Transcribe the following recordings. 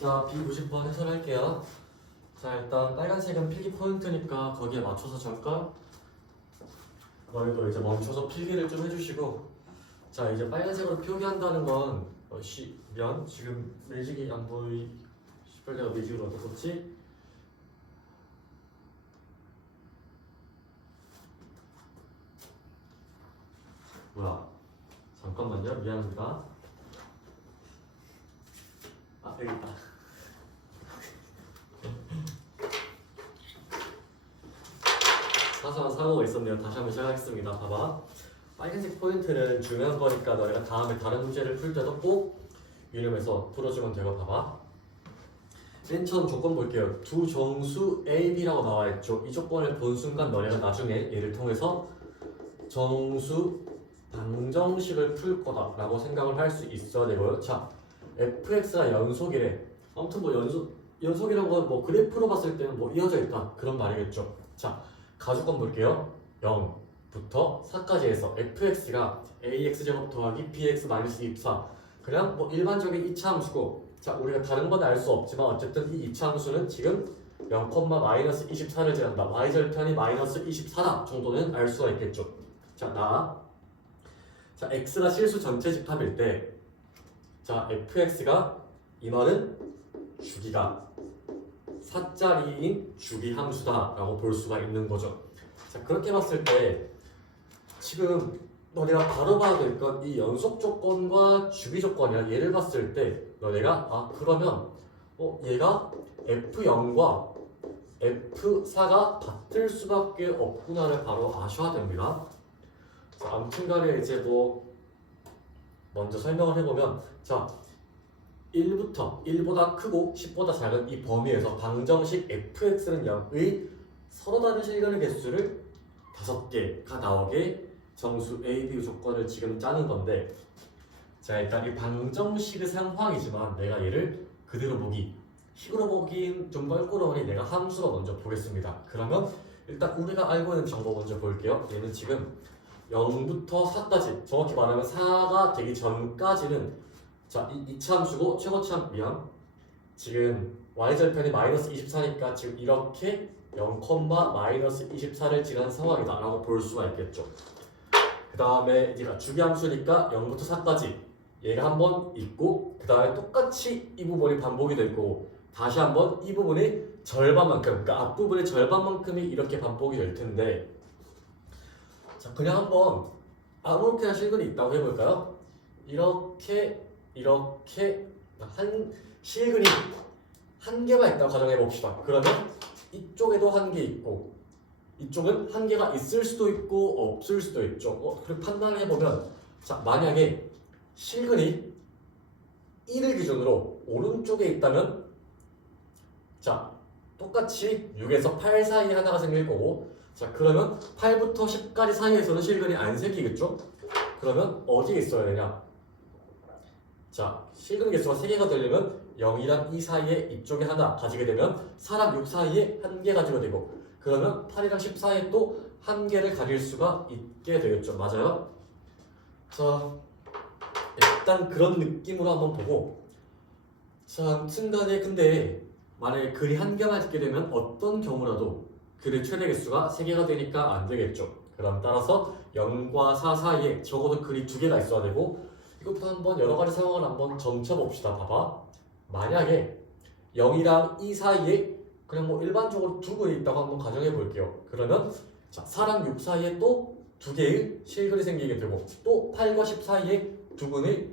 자, B90번 해설할게요. 자, 일단 빨간색은 필기 포인트니까 거기에 맞춰서 잠깐 너희도 이제 멈춰서 필기를 좀 해주시고, 자, 이제 빨간색으로 표기한다는 건 면 지금 매직이 안 보이. 빨리 내가 매직을 어디다 썼지? 뭐야? 잠깐만요. 미안합니다. 아, 여기 있다. 사소한 사고가 있었네요. 다시 한번 시작하겠습니다. 봐봐. 빨간색 포인트는 중요한 거니까 너희가 다음에 다른 문제를 풀 때도 꼭 유념해서 풀어주면 되고, 봐봐. 맨 처음 조건 볼게요. 두 정수 A, B라고 나와 있죠. 이 조건을 본 순간 너희가 나중에 얘를 통해서 정수 방정식을 풀 거다라고 생각을 할 수 있어야 되고요. 자, fx가 연속이래. 아무튼 뭐 연속이라는 건 뭐 그래프로 봤을 때는 뭐 이어져 있다 그런 말이겠죠. 자, 가주권 볼게요. 0부터 4까지 해서 fx가 ax 제곱 더하기 bx 마이너스 24. 그냥 뭐 일반적인 이차 함수고, 자, 우리가 다른 건 알 수 없지만 어쨌든 이 이차 함수는 지금 0, 마이너스 24를 지난다. y절편이 마이너스 24다 정도는 알 수가 있겠죠. 자, x가 실수 전체 집합일 때, 자, fx가 이 말은 주기가 4자리인 주기 함수다라고 볼 수가 있는 거죠. 자, 그렇게 봤을 때 지금 너네가 바로 봐야 될 건 이 연속 조건과 주기 조건이야. 얘를 봤을 때 너네가 그러면 얘가 F0과 F4가 같을 수밖에 없구나를 바로 아셔야 됩니다. 자, 아무튼간에 이제 뭐 먼저 설명을 해보면, 자, 1보다 크고 10보다 작은 이 범위에서 방정식 fx는 0의 서로 다른 실근의 개수를 5개가 나오게 정수 A, B 조건을 지금 짜는 건데, 자, 일단 이 방정식의 상황이지만 내가 얘를 그대로 보기, 식으로 보긴 좀 껄끄러우니 내가 함수로 먼저 보겠습니다. 그러면 일단 우리가 알고 있는 정보 먼저 볼게요. 얘는 지금 0부터 4까지, 정확히 말하면 4가 되기 전까지는, 자, 이 이차함수고 최고차함 미양, 지금 y절편이 마이너스 24니까 지금 이렇게 0, 마이너스 24를 지난 상황이다 라고 볼 수가 있겠죠. 그 다음에 얘가 주기함수니까 0부터 4까지 얘가 한번 있고, 그 다음에 똑같이 이 부분이 반복이 될 거고, 다시 한번 이 부분이 절반만큼, 그러니까 앞부분의 절반만큼이 이렇게 반복이 될 텐데, 자, 그냥 한번 아무렇게나 실근이 있다고 해볼까요? 이렇게 한 실근이 한 개가 있다고 가정해 봅시다. 그러면 이쪽에도 한 개 있고 이쪽은 한 개가 있을 수도 있고 없을 수도 있죠. 그렇게 판단을 해보면, 자, 만약에 실근이 1을 기준으로 오른쪽에 있다면, 자, 똑같이 6에서 8 사이에 하나가 생길 거고, 자, 그러면 8부터 10까지 사이에서는 실근이 안 생기겠죠? 그러면 어디에 있어야 되냐? 자, 실근 개수가 3개가 되려면 0이랑 2 사이에 이쪽에 하나 가지게 되면 4랑 6 사이에 한 개 가지게 되고, 그러면 8이랑 10 사이에 또 한 개를 가질 수가 있게 되겠죠. 맞아요? 자, 일단 그런 느낌으로 한번 보고, 자, 아무튼간에 근데 만약에 글이 한 개만 있게 되면 어떤 경우라도 글의 최대 개수가 3개가 되니까 안 되겠죠. 그럼 따라서 0과 4 사이에 적어도 글이 2개가 있어야 되고, 이것도 한번 여러 가지 상황을 한번 점쳐봅시다. 봐봐. 만약에 0이랑 2 사이에 그냥 뭐 일반적으로 두 글이 있다고 한번 가정해 볼게요. 그러면 자, 4랑 6 사이에 또 2개의 실글이 생기게 되고, 또 8과 10 사이에 2분의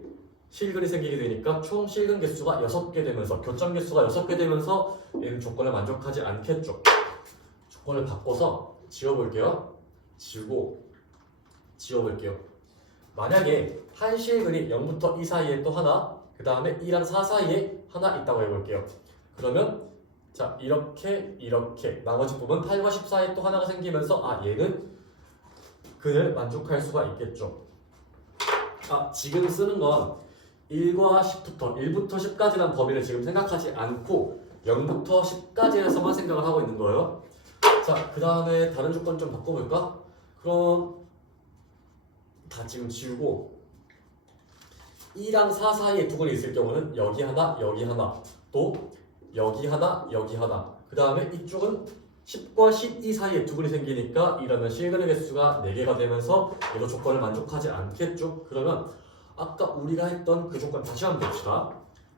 실글이 생기게 되니까 총 실근 개수가 6개 되면서, 교점 개수가 6개 되면서 얘는 조건을 만족하지 않겠죠. 조건을 바꿔서 지워볼게요. 지워볼게요. 만약에 한 실근이 0부터 2 사이에 또 하나, 그 다음에 2랑 4 사이에 하나 있다고 해볼게요. 그러면 자, 이렇게 나머지 부분 8과 10 사이에 또 하나가 생기면서 얘는 그를 만족할 수가 있겠죠. 지금 쓰는 건 1부터 10까지란 범위를 지금 생각하지 않고 0부터 10까지에서만 생각을 하고 있는 거예요. 자, 그 다음에 다른 조건 좀 바꿔볼까? 그럼 다 지금 지우고 2랑 4 사이에 두 글이 있을 경우는 여기 하나, 여기 하나, 또 여기 하나, 여기 하나. 그 다음에 이쪽은 10과 12 사이에 두 근이 생기니까 이러면 실근의 개수가 4개가 되면서 얘도 조건을 만족하지 않겠죠. 그러면 아까 우리가 했던 그 조건 다시 한번 봅시다.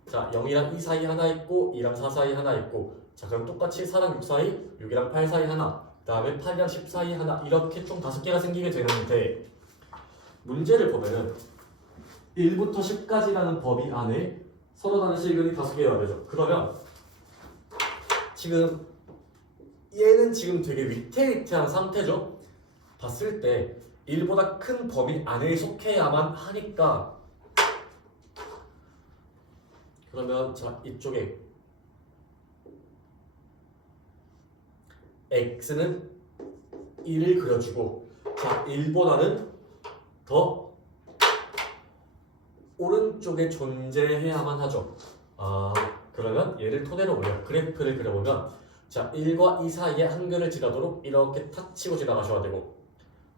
자, 0이랑 2 사이 하나 있고 2랑 4 사이 하나 있고, 자 그럼 똑같이 4랑 6 사이, 6이랑 8 사이 하나, 그 다음에 8이랑 10 사이 하나, 이렇게 총 5개가 생기게 되는데, 문제를 보면은 1부터 10까지라는 범위 안에 서로 다른 실근이 5개가 되죠. 그러면 지금 얘는 지금 되게 위태위태한 상태죠. 봤을 때 1보다 큰 범위 안에 속해야만 하니까, 그러면 자 이쪽에 x는 1을 그려주고, 자 1보다는 더 오른쪽에 존재해야만 하죠. 그러면 얘를 토대로 우리가 그래프를 그려보면, 자 1과 2 사이에 한 근을 지나도록 이렇게 탁 치고 지나가셔야 되고,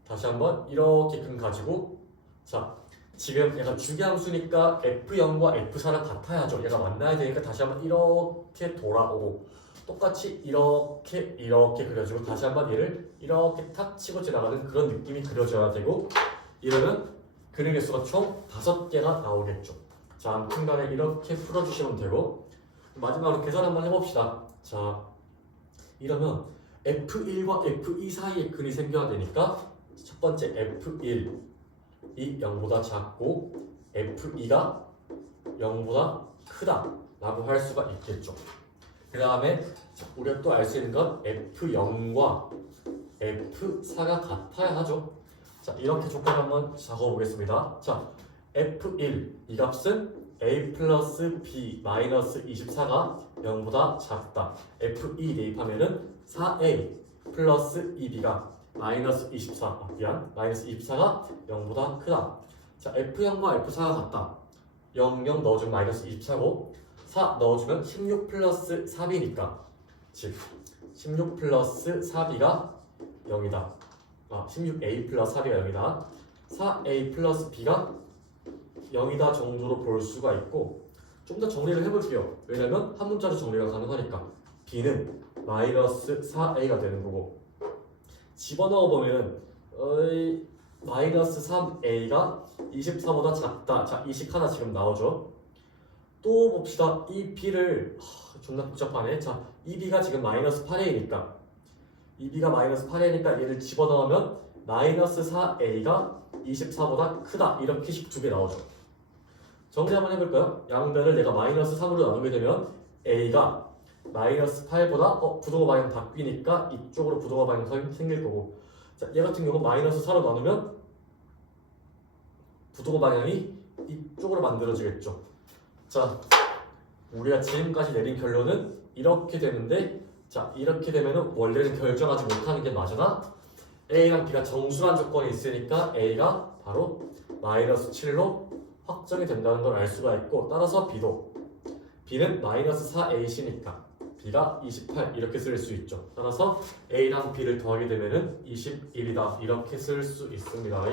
다시 한번 이렇게 근 가지고, 자 지금 얘가 주기함수니까 F0과 F4랑 같아야죠. 얘가 만나야 되니까 다시 한번 이렇게 돌아오고, 똑같이 이렇게 그려주고, 다시 한번 얘를 이렇게 탁 치고 지나가는 그런 느낌이 그려져야 되고, 이러면 근의 개수가 총 5개가 나오겠죠. 자 아무튼 간에 이렇게 풀어주시면 되고, 마지막으로 계산 한번 해봅시다. 자 이러면 F1과 F2 사이에 근이 생겨야 되니까, 첫 번째 F1 이 0보다 작고 F2가 0보다 크다 라고 할 수가 있겠죠. 그 다음에 우리가 또 알 수 있는 건 F0과 F4가 같아야 하죠. 자 이렇게 조건 한번 적어보겠습니다. 자 F1 이 값은 A 플러스 B 마이너스 24가 0보다 작다. F2 대입하면은 4A 플러스 2B가 마이너스 24, 마이너스 24가 0보다 크다. 자 F0과 F4가 같다. 0, 0 넣어주면 마이너스 24고, 4 넣어주면 16 플러스 4B니까, 즉 16 플러스 4B가 0이다. 16A 플러스 4B가 0이다. 4A 플러스 B가 0이다 정도로 볼 수가 있고, 좀 더 정리를 해볼게요. 왜냐면 한 문자로 정리가 가능하니까. B는 마이너스 4A가 되는 거고, 집어넣어 보면 마이너스 3A가 24보다 작다. 자 이식 하나 지금 나오죠. 또 봅시다. 이 B를 존나 복잡하네. 자 이 B가 지금 마이너스 8A니까, 이 B가 마이너스 8A니까 얘를 집어넣으면 마이너스 4A가 24보다 크다. 이렇게씩 두 개 나오죠. 정리 한번 해볼까요? 양변을 내가 마이너스 3으로 나누게 되면 A가 마이너스 8보다 부동호 방향 바뀌니까 이쪽으로 부동호 방향 생길 거고, 자, 얘 같은 경우 마이너스 4로 나누면 부동호 방향이 이쪽으로 만들어지겠죠. 자, 우리가 지금까지 내린 결론은 이렇게 되는데, 자 이렇게 되면은 원래는 결정하지 못하는 게 맞으나 A랑 B가 정수란 조건이 있으니까 A가 바로 마이너스 7로 확정이 된다는 걸 알 수가 있고, 따라서 B는 마이너스 4AC니까 B가 28 이렇게 쓸 수 있죠. 따라서 A랑 B를 더하게 되면은 21이다 이렇게 쓸 수 있습니다.